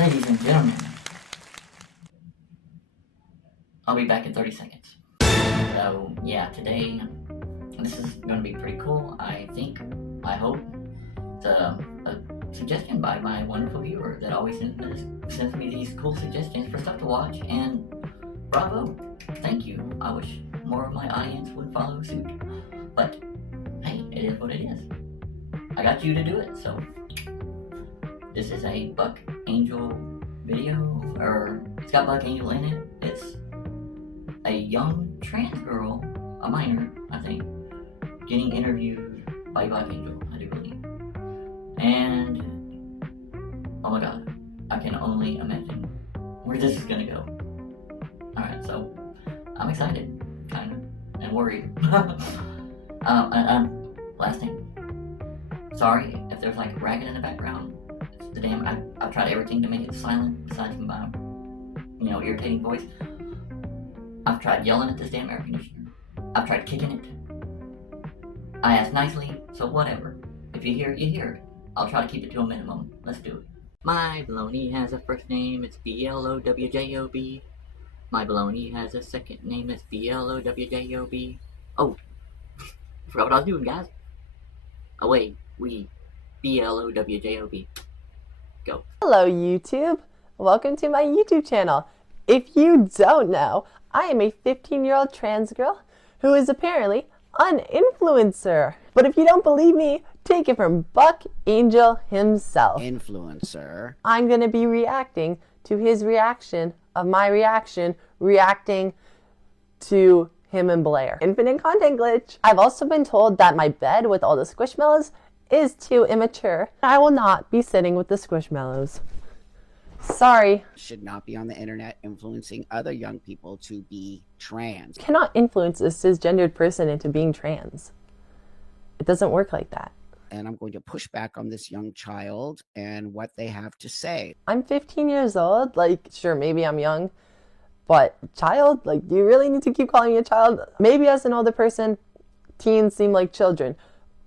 Ladies and gentlemen, I'll be back in 30 seconds. So, yeah, today, this is going to be pretty cool, I think, I hope. It's a suggestion by my wonderful viewer that always sends me these cool suggestions for stuff to watch, and bravo, thank you. I wish more of my audience would follow suit, but hey, it is what it is. I got you to do it, so this is a Buck Angel video, or it's got Buck Angel in it. It's a young trans girl, a minor, I think, getting interviewed by Buck Angel, I do believe. And, oh my god, I can only imagine where this is gonna go. Alright, so, I'm excited, kinda, and worried. Last thing, sorry if there's like ragging in the background. It's the damn, I've tried everything to make it silent, besides my, irritating voice. I've tried yelling at this damn air conditioner. I've tried kicking it. I asked nicely, so whatever. If you hear it, you hear it. I'll try to keep it to a minimum. Let's do it. My baloney has a first name, it's B-L-O-W-J-O-B. My baloney has a second name, it's B-L-O-W-J-O-B. Oh, I forgot what I was doing, guys. Away, B-L-O-W-J-O-B. Go. Hello, YouTube. Welcome to my YouTube channel. If you don't know, I am a 15-year-old trans girl who is apparently an influencer. But if you don't believe me, take it from Buck Angel himself. Influencer. I'm going to be reacting to his reaction of my reaction, reacting to him and Blair. Infinite content glitch. I've also been told that my bed with all the squishmallows is too immature. I will not be sitting with the squishmallows. Sorry. Should not be on the internet influencing other young people to be trans. You cannot influence a cisgendered person into being trans. It doesn't work like that. And I'm going to push back on this young child and what they have to say. I'm 15 years old. Like, sure, maybe I'm young, but child? Like, do you really need to keep calling me a child? Maybe as an older person, teens seem like children,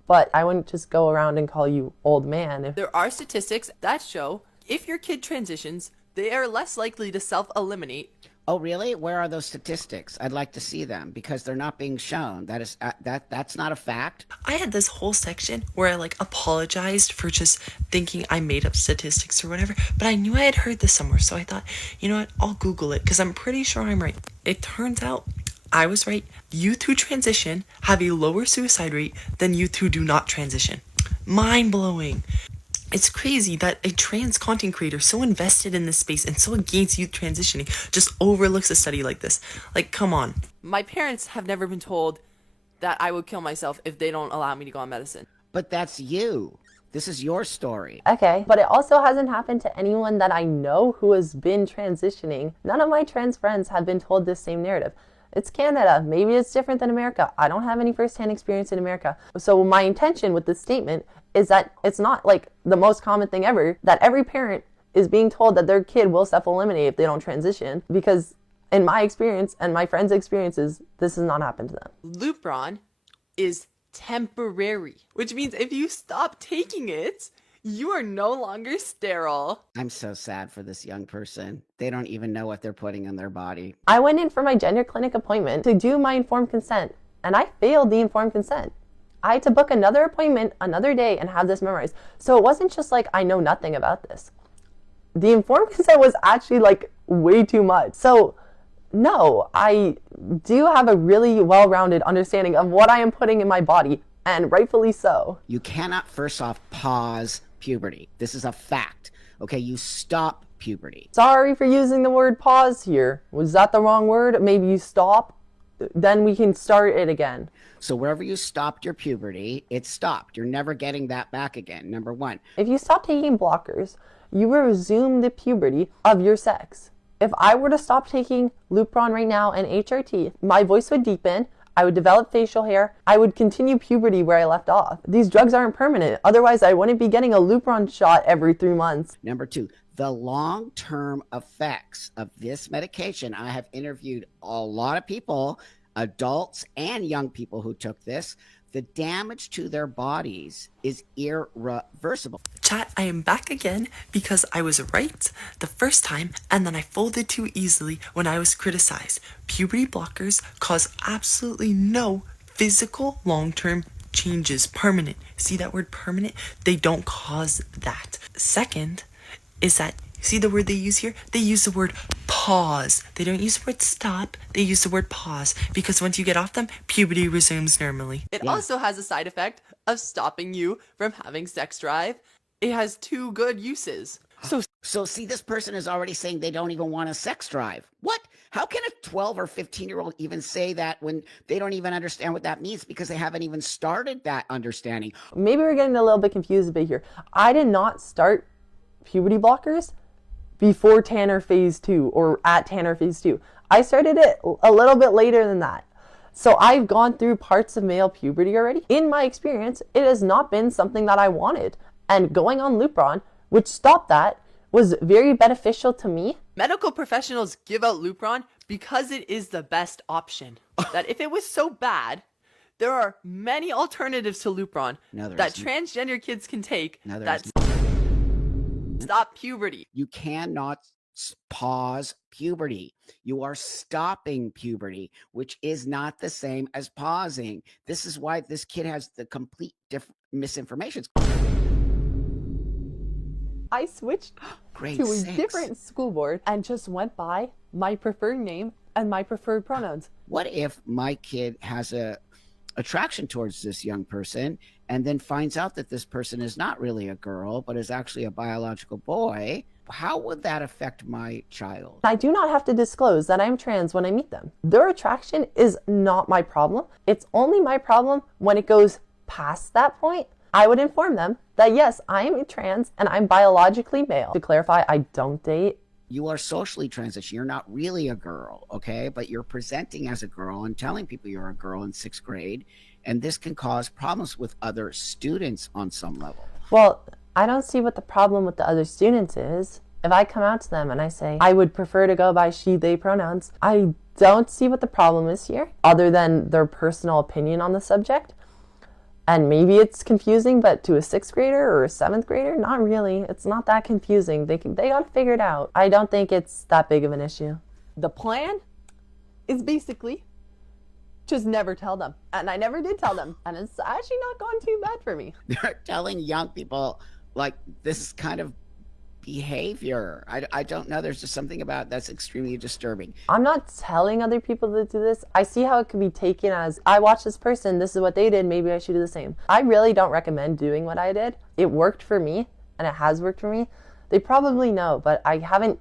but I wouldn't just go around and call you old man. There are statistics that show if your kid transitions, they are less likely to self-eliminate. Oh, really? Where are those statistics? I'd like to see them because they're not being shown. That is that's not a fact. I had this whole section where I apologized for just thinking I made up statistics or whatever, but I knew I had heard this somewhere, so I thought, you know what, I'll Google it because I'm pretty sure I'm right. It turns out I was right. Youth who transition have a lower suicide rate than youth who do not transition. Mind-blowing. It's crazy that a trans content creator so invested in this space and so against youth transitioning just overlooks a study like this. Like, come on. My parents have never been told that I would kill myself if they don't allow me to go on medicine. But that's you. This is your story. Okay, but it also hasn't happened to anyone that I know who has been transitioning. None of my trans friends have been told this same narrative. It's Canada. Maybe it's different than America. I don't have any firsthand experience in America. So my intention with this statement is that it's not like the most common thing ever that every parent is being told that their kid will self-eliminate if they don't transition, because in my experience and my friends' experiences, this has not happened to them. Lupron is temporary, which means if you stop taking it, you are no longer sterile. I'm so sad for this young person. They don't even know what they're putting in their body. I went in for my gender clinic appointment to do my informed consent, and I failed the informed consent. I had to book another appointment another day and have this memorized. So it wasn't just like I know nothing about this. The informed consent was actually way too much. So no, I do have a really well-rounded understanding of what I am putting in my body, and rightfully so. You cannot first off pause puberty. This is a fact. Okay, you stop puberty. Sorry for using the word pause here. Was that the wrong word? Maybe you stop, then we can start it again. So wherever you stopped your puberty, it stopped. You're never getting that back again, number one. If you stop taking blockers, you will resume the puberty of your sex. If I were to stop taking Lupron right now and HRT, my voice would deepen, I would develop facial hair, I would continue puberty where I left off. These drugs aren't permanent. Otherwise, I wouldn't be getting a Lupron shot every 3 months. Number two, the long-term effects of this medication. I have interviewed a lot of people adults and young people who took this, the damage to their bodies is irreversible. Chat, I am back again because I was right the first time and then I folded too easily when I was criticized. Puberty blockers cause absolutely no physical long-term changes. Permanent. See that word permanent? They don't cause that. Second is that, see the word they use here? They use the word pause. They don't use the word stop. They use the word pause because once you get off them, puberty resumes normally. It also has a side effect of stopping you from having sex drive. It has two good uses. So see, this person is already saying they don't even want a sex drive. What? How can a 12 or 15-year-old even say that when they don't even understand what that means because they haven't even started that understanding? Maybe we're getting a little bit confused a bit here. I did not start puberty blockers before Tanner phase 2 or at Tanner phase 2. I started it a little bit later than that. So I've gone through parts of male puberty already. In my experience, it has not been something that I wanted. And going on Lupron, which stopped that, was very beneficial to me. Medical professionals give out Lupron because it is the best option. That if it was so bad, there are many alternatives to Lupron that transgender kids can take that stop puberty. You cannot pause puberty. You are stopping puberty, which is not the same as pausing. This is why this kid has the complete misinformation. I switched Grade to 6. a different school board and just went by my preferred name and my preferred pronouns. What if my kid has a attraction towards this young person and then finds out that this person is not really a girl, but is actually a biological boy? How would that affect my child? I do not have to disclose that I'm trans when I meet them. Their attraction is not my problem. It's only my problem when it goes past that point. I would inform them that yes, I am trans and I'm biologically male. To clarify, I don't date. You are socially transitioned. You're not really a girl, okay? But you're presenting as a girl and telling people you're a girl in 6th grade. And this can cause problems with other students on some level. Well, I don't see what the problem with the other students is. If I come out to them and I say, I would prefer to go by she, they pronouns, I don't see what the problem is here, other than their personal opinion on the subject. And maybe it's confusing, but to a 6th grader or a 7th grader, not really. It's not that confusing. They got to figure it out. I don't think it's that big of an issue. The plan is basically just never tell them. And I never did tell them. And it's actually not gone too bad for me. They're telling young people, like, this kind of behavior. I don't know. There's just something about that's extremely disturbing. I'm not telling other people to do this. I see how it could be taken as, I watched this person, this is what they did, maybe I should do the same. I really don't recommend doing what I did. It worked for me, and it has worked for me. They probably know, but I haven't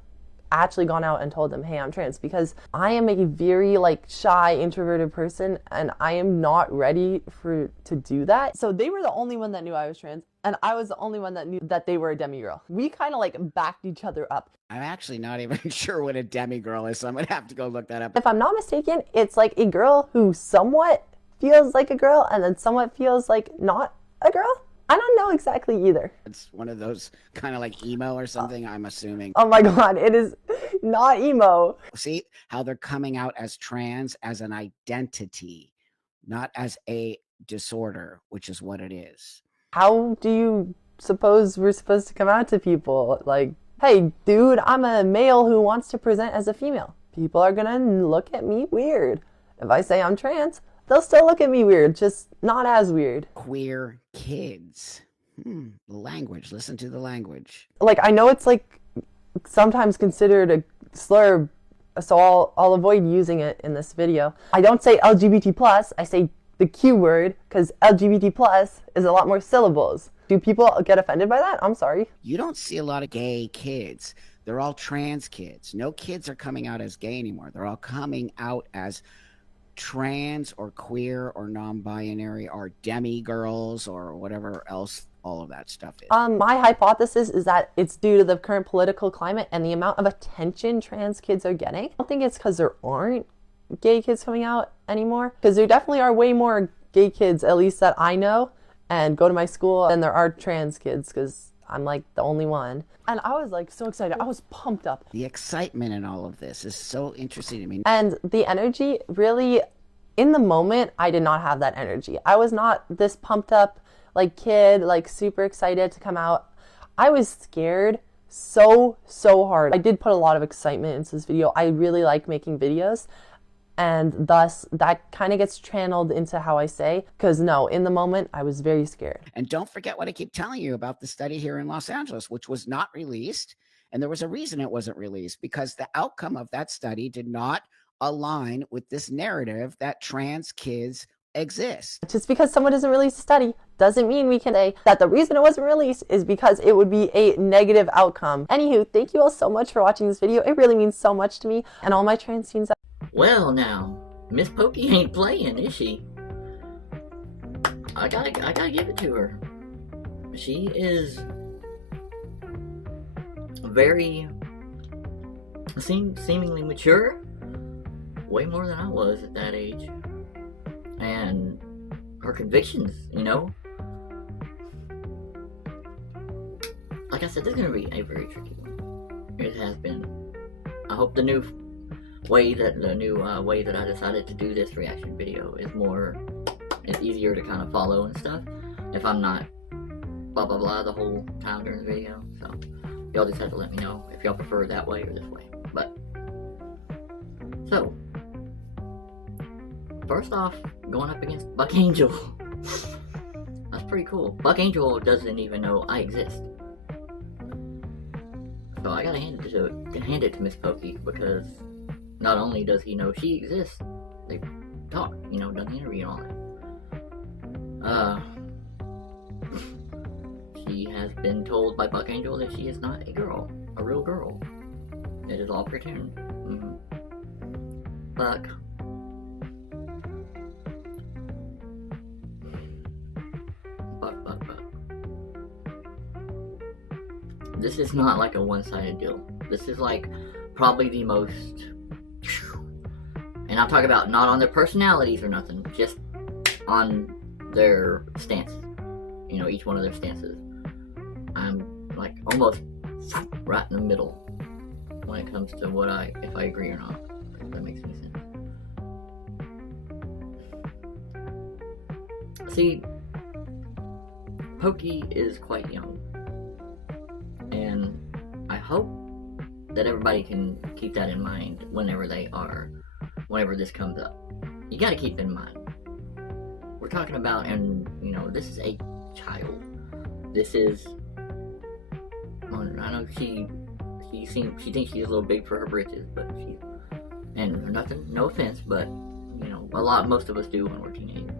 actually gone out and told them, hey, I'm trans, because I am a very shy, introverted person, and I am not ready to do that. So they were the only one that knew I was trans, and I was the only one that knew that they were a demigirl. We kind of backed each other up. I'm actually not even sure what a demigirl is, so I'm gonna have to go look that up. If I'm not mistaken, it's like a girl who somewhat feels like a girl and then somewhat feels like not a girl. I don't know exactly either. It's one of those kind of like emo or something, I'm assuming. Oh my god, it is not emo. See how they're coming out as trans as an identity, not as a disorder, which is what it is. How do you suppose we're supposed to come out to people? Like, hey, dude, I'm a male who wants to present as a female. People are gonna look at me weird. If I say I'm trans, they'll still look at me weird, just not as weird. Queer kids. The language. Listen to the language. I know it's sometimes considered a slur, so I'll avoid using it in this video. I don't say LGBT plus, I say the Q word, because LGBT plus is a lot more syllables. Do people get offended by that? I'm sorry. You don't see a lot of gay kids. They're all trans kids. No kids are coming out as gay anymore. They're all coming out as trans or queer or non-binary or demigirls or whatever else all of that stuff is. My hypothesis is that it's due to the current political climate and the amount of attention trans kids are getting. I don't think it's because there aren't gay kids coming out anymore, because there definitely are way more gay kids, at least that I know and go to my school, than there are trans kids, because I'm the only one. And I was so excited. I was pumped up. The excitement in all of this is so interesting to me. And the energy really In the moment, I did not have that energy. I was not this pumped up like kid, like super excited to come out. I was scared so hard. I did put a lot of excitement into this video. I really like making videos, and thus that kind of gets channeled into how I say, because no, in the moment I was very scared. And don't forget what I keep telling you about the study here in Los Angeles, which was not released. And there was a reason it wasn't released, because the outcome of that study did not align with this narrative that trans kids exist. Just because someone doesn't release a study doesn't mean we can say that the reason it wasn't released is because it would be a negative outcome. Anywho, thank you all so much for watching this video. It really means so much to me and all my trans teens. Well, now, Miss Pokie ain't playing, is she? I gotta give it to her. She is very seemingly mature, way more than I was at that age, and her convictions, you know. Like I said, this is gonna be a very tricky one. It has been. I hope the new way that I decided to do this reaction video is easier to kind of follow and stuff. If I'm not blah blah blah the whole time during the video, so y'all just have to let me know if y'all prefer that way or this way. But so first off, going up against Buck Angel. That's pretty cool. Buck Angel doesn't even know I exist. So I gotta hand it to Miss Pokie, because not only does he know she exists, they talk, you know, done the interview and all that. She has been told by Buck Angel that she is not a girl, a real girl. It is all pretend. Buck. This is not like a one-sided deal. This is like probably the most, and I'm talking about not on their personalities or nothing, just on their stances. You know, each one of their stances. I'm like almost right in the middle when it comes to if I agree or not. If that makes any sense. See, Pokie is quite young, and I hope that everybody can keep that in mind whenever this comes up. You gotta keep in mind, we're talking about, and you know, this is a child. This is, I know she thinks she's a little big for her britches, but no offense, but you know, most of us do when we're teenagers.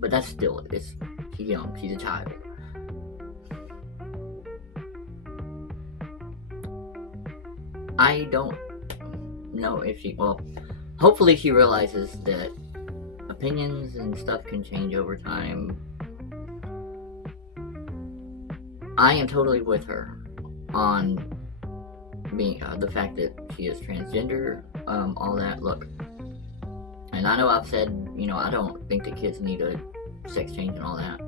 But that's still, she's young, she's a child. I don't know if hopefully she realizes that opinions and stuff can change over time. I am totally with her on being the fact that she is transgender, all that. Look, and I know I've said, you know, I don't think that kids need a sex change and all that.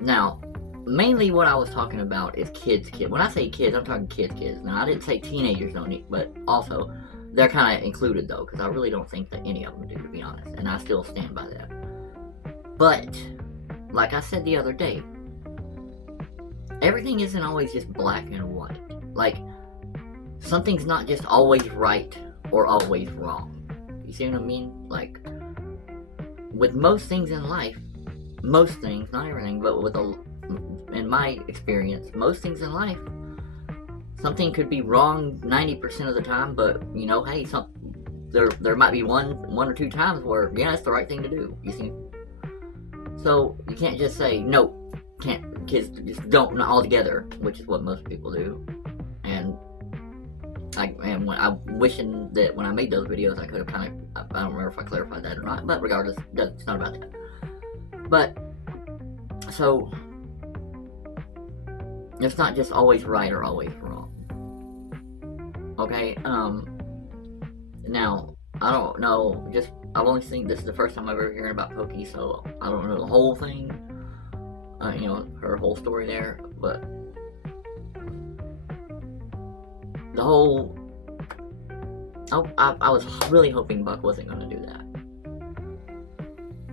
Now, mainly what I was talking about is kids. When I say kids, I'm talking kids. Now, I didn't say teenagers don't need, but also they're kind of included though, because I really don't think that any of them do, to be honest, and I still stand by that. But like I said the other day, everything isn't always just black and white. Like, something's not just always right or always wrong. You see what I mean? Like, with most things in life, most things, not everything, but in my experience, most things in life, something could be wrong 90% of the time, but you know, hey, there might be one or two times where, yeah, it's the right thing to do. You see? So you can't just say no. Kids just don't, not all together, which is what most people do. And I'm wishing that when I made those videos, I could have I don't remember if I clarified that or not, but regardless, it's not about that. But, so, it's not just always right or always wrong. Okay, now, I don't know, I've only seen, this is the first time I've ever heard about Pokie, so I don't know the whole thing, you know, her whole story there, but the whole, I was really hoping Buck wasn't going to do that.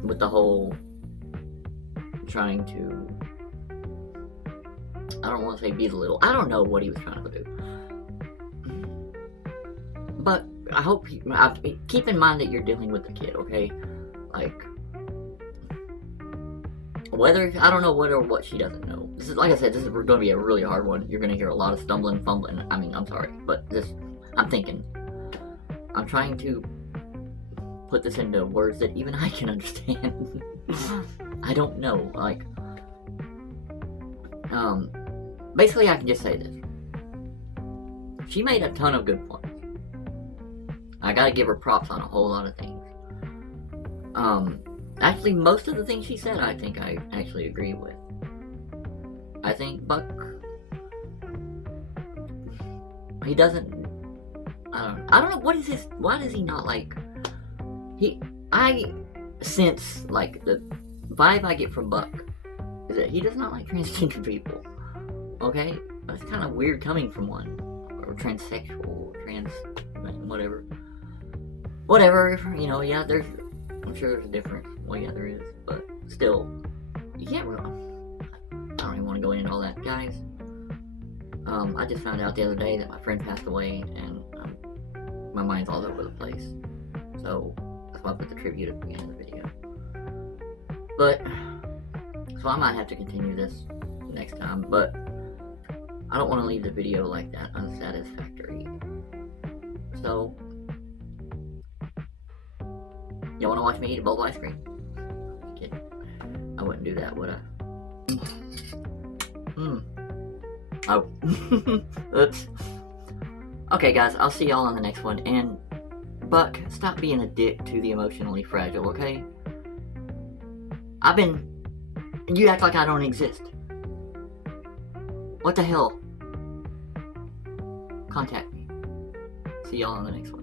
with the whole trying to, I don't want to say belittle. I don't know what he was trying to do. But I hope, keep in mind that you're dealing with the kid, okay? Like, whether, I don't know whether or what she doesn't know. This is, like I said, this is going to be a really hard one. You're going to hear a lot of stumbling, fumbling. I mean, I'm sorry, but this, I'm trying to put this into words that even I can understand. I don't know, like, basically I can just say this. She made a ton of good points. I gotta give her props on a whole lot of things. Actually, most of the things she said, I think I actually agree with. I think Buck, he doesn't, I don't know, what is this, why does he not like, I sense, like, the vibe I get from Buck is that he does not like transgender people, okay? That's kind of weird coming from one, or transsexual, whatever, you know, yeah, I'm sure there's a difference, well, yeah, there is, but still, you can't really, I don't even want to go into all that, guys. I just found out the other day that my friend passed away, and my mind's all over the place, so that's why I put the tribute at the beginning of the video. But, so I might have to continue this next time, but I don't want to leave the video like that unsatisfactory. So, y'all want to watch me eat a bowl of ice cream? Just kidding. I wouldn't do that, would I? Oh. Oops. Okay, guys, I'll see y'all on the next one, and Buck, stop being a dick to the emotionally fragile, okay? You act like I don't exist. What the hell? Contact me. See y'all on the next one.